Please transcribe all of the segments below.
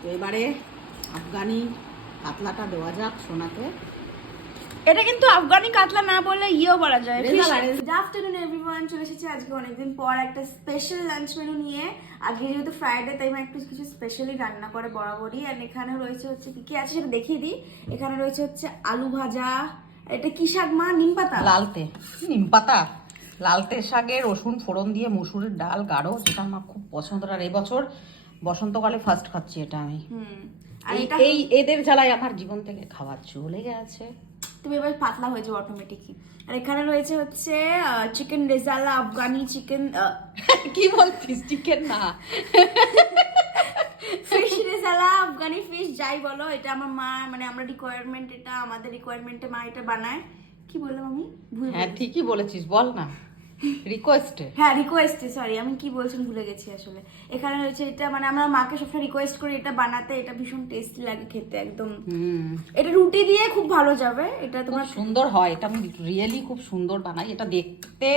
তো এবারে আফগানি কাতলাটা দেওয়া যাক সোনাকে। এটা কিন্তু আফগানি কাতলা না বললে ইয়েও বলা যায়। রেজালা, গুড আফটারনুন এভরিওয়ান, চলে এসেছি আজকে অনেকদিন পর একটা স্পেশাল লাঞ্চ মেনু নিয়ে। আজকে যেহেতু ফ্রাইডে তাই আমি একটু কিছু স্পেশালি রান্না করে বরাবরই। আর এখানে রয়েছে হচ্ছে কি কি আছে সেটা দেখিয়ে দিই। এখানে রয়েছে হচ্ছে আলু ভাজা, এটা কি শাক মা? নিম পাতা। লালতে নিম পাতা, লালতে শাকে রসুন ফোড়ন দিয়ে মুসুরির ডাল গাঢ়, যেটা আমার খুব পছন্দের। আর এবছর বসন্তকালে ফার্স্ট খাচ্ছি এটা আমি। আর এটা এই এদের জ্বালায় আমার জীবন থেকে খাবার চলে গেছে। তুমি এবার পাতলা হয়ে যাবে অটোমেটিকই। আর এখানে রয়েছে হচ্ছে চিকেন রেজালা, আফগানি চিকেন। কি বলছিস? চিকেন না, ফিশ রেজালা, আফগানি ফিশ, যাই বলো। এটা আমার মা, মানে আমরা রিকোয়ারমেন্ট, এটা আমাদের রিকোয়ারমেন্টে মা এটা বানায়। কি বললাম আমি? হ্যাঁ ঠিকই বলেছিস, বল না। রিকোয়েস্টে, হ্যাঁ রিকোয়েস্টে, সরি আমি কি বলছেন ভুলে গেছি আসলে। এখানে রয়েছে এটা, মানে আমরা মাকে সবসময় রিকোয়েস্ট করি এটা বানাতে। এটা ভীষণ টেস্টি লাগে খেতে, একদম। এটা রুটি দিয়ে খুব ভালো যাবে। এটা তোমার সুন্দর হয়, এটা আমি রিয়েলি খুব সুন্দর বানাই। এটা দেখতে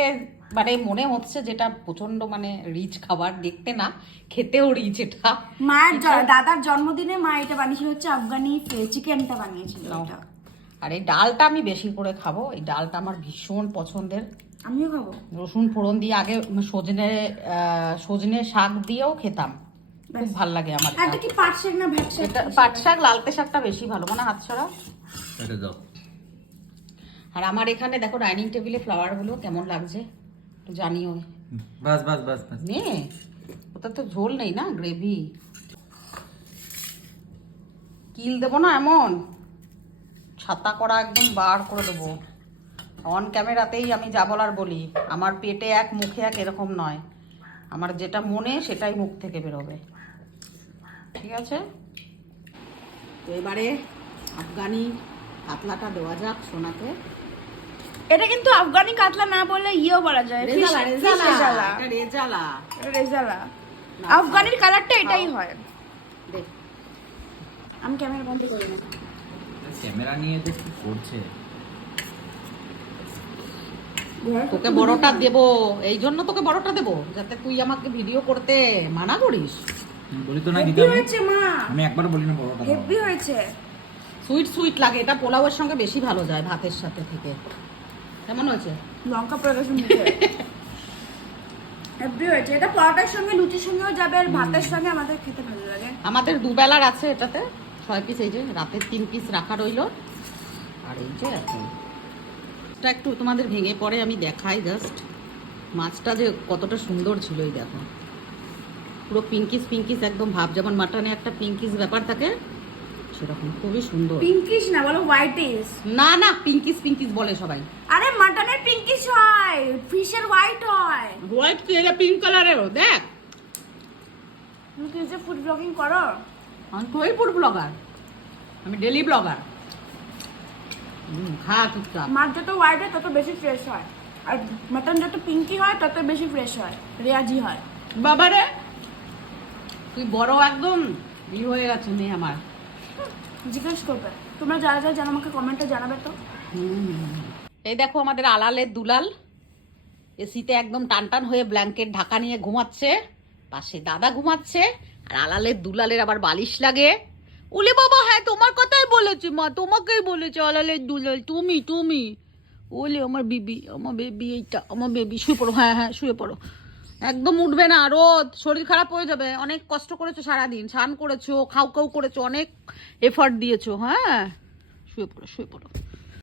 মানে মনে হচ্ছে যেটা প্রচন্ড মানে রিচ খাবার, দেখতে না খেতেও রিচ। এটা মায়ের দাদার জন্মদিনে মা এটা বানিয়েছিল, হচ্ছে আফগানি চিকেনটা বানিয়েছিল এটা। আর এই ডালটা আমি বেশি করে খাবো, এই ডালটা আমার ভীষণ পছন্দের। আমিও খাবো। রসুন ফোড়ন দিয়ে, আগে সজনে শাক দিয়েও খেতাম, খুব ভাল লাগে আমার। একটা কি পাট শাক না ভ্যাট শাক? পাট শাক, লালতে শাকটা বেশি ভালো, মানে হাতছাড়া এটা দাও। আর আমার এখানে দেখো ডাইনিং টেবিলে ফ্লাওয়ার গুলো কেমন লাগছে একটু জানিও। বাস বাস বাস বাস। নে, ওটা তো ঝোল নেই না, গ্রেভি। কিল দেবো না এমন, ছাতা করা একদম বার করে দেবো। অন ক্যামেরাতেই আমি যা বলার বলি, আমার পেটে এক মুখে এক এরকম নয়, আমার যেটা মনে সেটাই মুখ থেকে বেরোবে, ঠিক আছে? তো এবারে আফগানি কাতলাটা দেওয়া যাক সোনাকে। এটা কিন্তু আফগানি কাতলা না বললে ইয়েও বলা যায়। রেজালা, রেজালা, রেজালা, এটা রেজালা। রেজালা। আফগানির কালারটা এটাই হয়। দেখ, আমি ক্যামেরা বন্ধ করি না। ক্যামেরা নিয়ে তো কি করছে? তোকে বড়টা দেবো, এই জন্য তোকে বড়টা দেবো যাতে তুই আমাকে ভিডিও করতে মানা করিস। বলি তো না দিতে হেভি আমি। হয়েছে মা, আমি একবার বলি না বড়টা দাও। হেভি হয়েছে। সুইট সুইট লাগে, এটা পোলাওয়ের সঙ্গে বেশি ভালো যায় ভাতের সাথে থেকে। কেমন হয়েছে? লঙ্কা প্রদর্শন মুখে হেভি হয়েছে। এটা পরোটার সঙ্গে লুচির সঙ্গেও যাবে, আর ভাতের সঙ্গে আমাদের খেতে ভালো লাগে। আমাদের দুবেলার আছে এটাতে 6 পিস, এই যে রাতের 3 পিস রাখা রইলো। আর এই যে এখন এটা একটু তোমাদের ভেঙে পড়ে আমি দেখাই জাস্ট। মাছটা যে কতটা সুন্দর ছিল, এই দেখো পুরো পিঙ্কিস পিঙ্কিস একদম ভাব, যেমন মাটনে একটা পিঙ্কিস ব্যাপার থাকে সেরকম, খুবই সুন্দর। পিঙ্কিশ না, বলো হোয়াইটিশ। না না, পিঙ্কিস পিঙ্কিস বলে সবাই। আরে মাটনের পিঙ্কিশ হয়, ফিশের হোয়াইট হয়। হোয়াইট কি, এটা পিঙ্ক কালারেরও। দেখ, তুমি কি যে ফুড ব্লগিং করো? আমি তুই ফুড ব্লগার, আমি ডেলি ব্লগার। খা চুপচাপ। মাছ যত হোয়াইট হয় তত বেশি ফ্রেশ হয়, আর মাটন যত পিঙ্কি হয় তত বেশি ফ্রেশ হয়, রেয়াজি হয়। বাবারে, তুই বড় একদম হয়ে গেছে মেয়ে আমার। জিজ্ঞেস করবে তোমরা যারা যারা জানো, আমাকে কমেন্টে জানাবে তো। এই দেখো আমাদের আলালের দুলাল এসিতে একদম টান টান হয়ে ব্ল্যাঙ্কেট ঢাকা নিয়ে ঘুমাচ্ছে, পাশে দাদা ঘুমাচ্ছে। আর আলালের দুলালের আবার বালিশ লাগে। ওলে বাবা, হ্যাঁ তোমার কথাই বলেছে মা, তোমাকেই বলেছে আলালের দুলাল, তুমি তুমি। ওলে আমার বিবি, আমার বেবি, এইটা আমার বেবি। শুয়ে পড়ো, হ্যাঁ হ্যাঁ শুয়ে পড়ো, একদম উঠবে না, রোদ, শরীর খারাপ হয়ে যাবে। অনেক কষ্ট করেছো সারাদিন, স্নান করেছো, খাও খাও করেছো, অনেক এফর্ট দিয়েছো। হ্যাঁ শুয়ে পড়ো শুয়ে পড়ো।